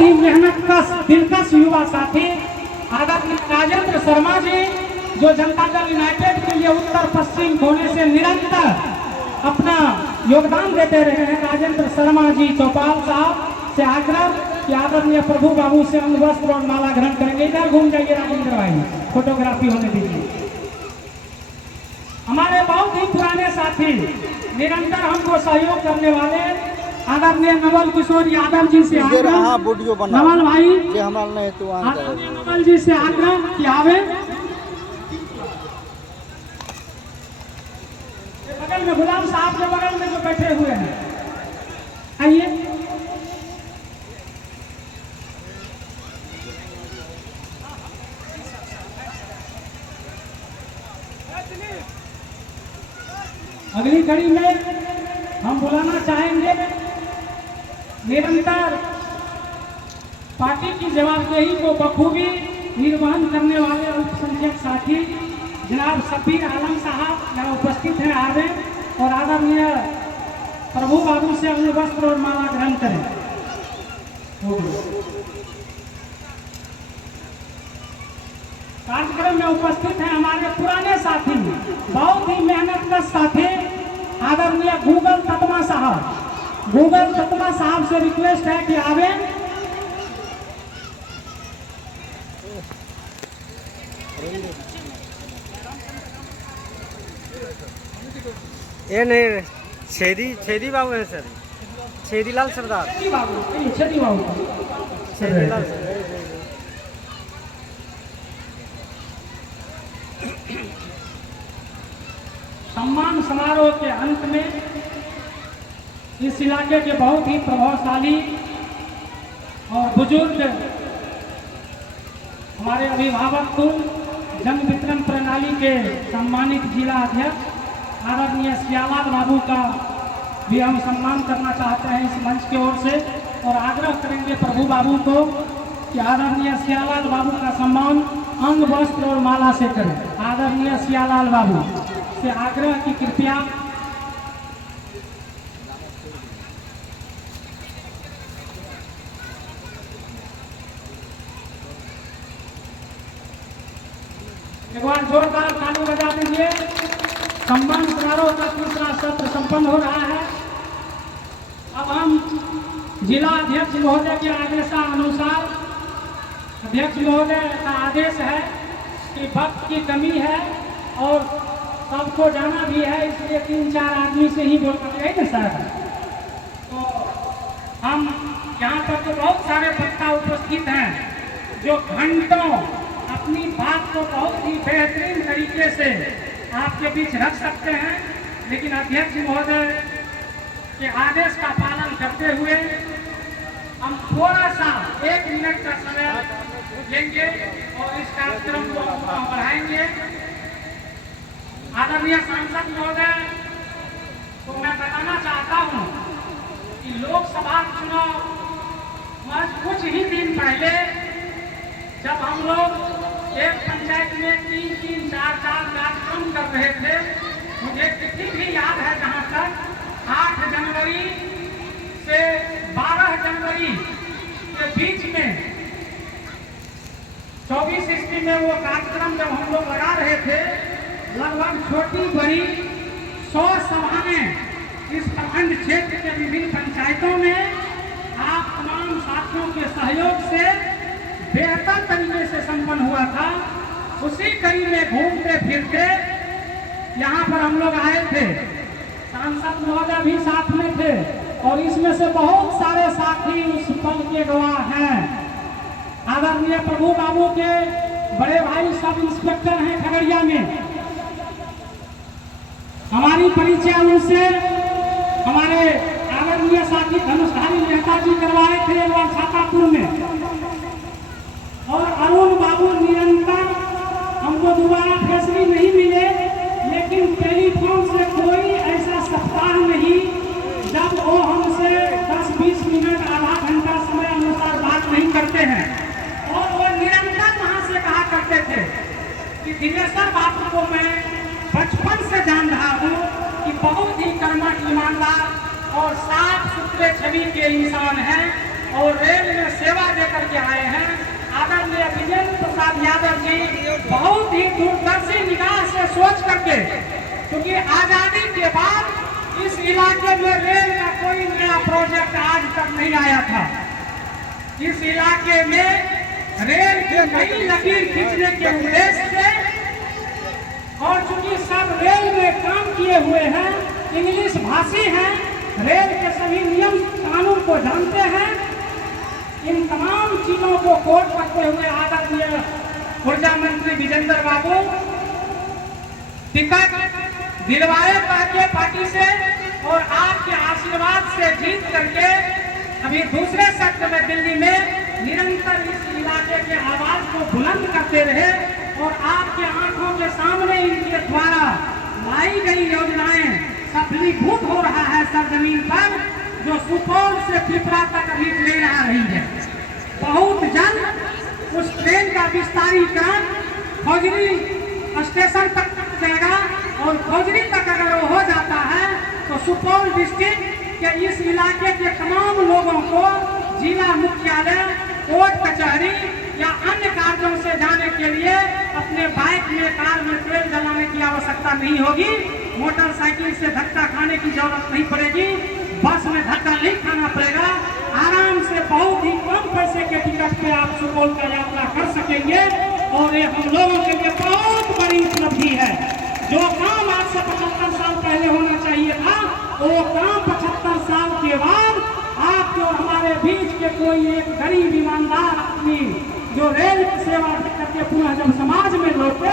बहुत ही मेहनतकश दिलकश युवा साथी आदरणीय राजेंद्र शर्मा जी, जो जनता दल यूनाइटेड के लिए उत्तर पश्चिम कोने से निरंतर अपना योगदान देते रहे हैं। राजेंद्र शर्मा जी चौपाल साहब से आग्रह कि आदरणीय प्रभु बाबू से अंग वस्त्र और माला ग्रहण करेंगे। इधर घूम जाइए राजेंद्र भाई, फोटोग्राफी होने दीजिए। हमारे बहुत ही पुराने साथी, निरंतर हमको सहयोग करने वाले आदरणीय नवल किशोर यादव जी से आग्रह, नवल भाई आदरणीय नवल जी से आग्रह कि आवे। बगल में गुलाम साहब के बगल में जो बैठे हुए हैं, आइए। अगली कड़ी में हम बुलाना चाहेंगे निरंतर पार्टी की जवाबदेही को बखूबी निर्वहन करने वाले अल्पसंख्यक साथी जनाब शब्बीर आलम साहब यहाँ उपस्थित हैं, आवे और आदरणीय प्रभु बाबू से अंग वस्त्र और माला ग्रहण करें। कार्यक्रम में उपस्थित हैं हमारे पुराने साथी, बहुत ही मेहनतकश साथी आदरणीय गूगल ततमा साहब। गूगल ततमा साहब से रिक्वेस्ट है कि आवे। ये नहीं छेदी बाबू है सर, छेदीलाल सरदार, छेदीलाल सम्मान समारोह के अंत में इस इलाके के बहुत ही प्रभावशाली और बुजुर्ग हमारे अभिभावक को जन वितरण प्रणाली के सम्मानित जिला अध्यक्ष आदरणीय सियालाल बाबू का भी हम सम्मान करना चाहते हैं इस मंच की ओर से, और आग्रह करेंगे प्रभु बाबू को कि आदरणीय सियालाल बाबू का सम्मान अंग वस्त्र और माला से करें। आदरणीय सियालाल बाबू से आग्रह की कृपया एक बार जोरदार ताली बजा दीजिए। सम्मान समारोह का दूसरा सत्र संपन्न हो रहा है। अब हम जिला अध्यक्ष महोदय के आदेशानुसार, अध्यक्ष महोदय का आदेश है कि वक्त की कमी है और सबको जाना भी है, इसलिए 3-4 आदमी से ही बोलना चाहिए ना सर। तो हम यहाँ पर तो बहुत सारे वक्ता उपस्थित हैं जो घंटों अपनी बात को बहुत ही बेहतरीन तरीके से आपके बीच रख सकते हैं, लेकिन अध्यक्ष महोदय के आदेश का पालन करते हुए हम थोड़ा सा 1 मिनट का समय लेंगे और इस कार्यक्रम को बढ़ाएंगे। आदरणीय सांसद महोदय को मैं बताना चाहता हूं कि लोकसभा चुनाव कुछ ही दिन पहले जब हम लोग एक पंचायत में 3-3, 4-4 कार्यक्रम कर रहे थे, मुझे तिथि भी याद है जहां तक 8 जनवरी से 12 जनवरी के बीच में 24 ईस्वी में वो कार्यक्रम जब हम लोग लगा रहे थे, लगभग छोटी बड़ी 100 सभाएं इस प्रखंड क्षेत्र के विभिन्न पंचायतों में आप तमाम साथियों के सहयोग से बेहतर तरीके से संपन्न हुआ था। उसी कड़ी में घूमते फिरते यहाँ पर हम लोग आए थे, सांसद महोदय भी साथ में थे और इसमें से बहुत सारे साथी उस पल के गवाह हैं। आदरणीय प्रभु बाबू के बड़े भाई सब इंस्पेक्टर हैं खगड़िया में, हमारी परिचय उनसे हमारे आदरणीय साथी धनुषधारी मेहता जी करवाए थे और छातापुर में, और अरुण बाबू निरंतर हमको दोबारा फैसले नहीं मिले, लेकिन टेलीफोन से कोई ऐसा सप्ताह नहीं जब वो हमसे 10-20 मिनट आधा घंटा समय अनुसार बात नहीं करते हैं, और वो निरंतर वहां से कहा करते थे कि दिनेश्वर बाबू को मैं बचपन से जान रहा हूँ कि बहुत ही कर्मठ, ईमानदार और साफ सुथरे छवि के इंसान हैं और रेल में सेवा प्रसाद यादव जी बहुत ही दूरदर्शी निगाह से सोच करके, क्योंकि आजादी के बाद इस इलाके में रेल का कोई नया प्रोजेक्ट आज तक नहीं आया था। इस इलाके में रेल की नई लकीर खींचने के उद्देश्य से, और चूंकि सब रेल में काम किए हुए हैं, इंग्लिश भाषी हैं, रेल के सभी नियम कानून को जानते हैं, इन तमाम चीजों को कोट करते हुए आदरणीय ऊर्जा मंत्री विजेंद्र बाबू टिकट दिलवाए पहले पार्टी से और आपके आशीर्वाद से जीत करके अभी दूसरे सत्र में दिल्ली में निरंतर इस इलाके के आवाज को बुलंद करते रहे और आपके आंखों के सामने इनके द्वारा लाई गई योजनाएं सफलीभूत हो रहा है सरजमीन पर, जो सुपौल से पिपरा तक अभी ट्रेन आ रही है। बहुत जल्द उस ट्रेन का विस्तारीकरण खोजरी स्टेशन तक जाएगा और खोजरी तक अगर वो हो जाता है तो सुपौल डिस्ट्रिक्ट के इस इलाके के तमाम लोगों को जिला मुख्यालय, कोर्ट कचहरी या अन्य कार्यों से जाने के लिए अपने बाइक में, कार में तेल जलाने की आवश्यकता नहीं होगी, मोटरसाइकिल से धक्का खाने की जरूरत नहीं पड़ेगी, बस में धक्का नहीं खाना पड़ेगा, आराम से बहुत ही कम पैसे के टिकट पे आप सुपौल का यात्रा कर सकेंगे और ये हम लोगों के लिए बहुत बड़ी उपलब्धि है। जो काम आज से 75 साल पहले होना चाहिए था, वो काम 75 साल के बाद आपके और हमारे बीच के कोई एक गरीब ईमानदार आदमी जो रेल की सेवा करके पुनः जब समाज में लौटे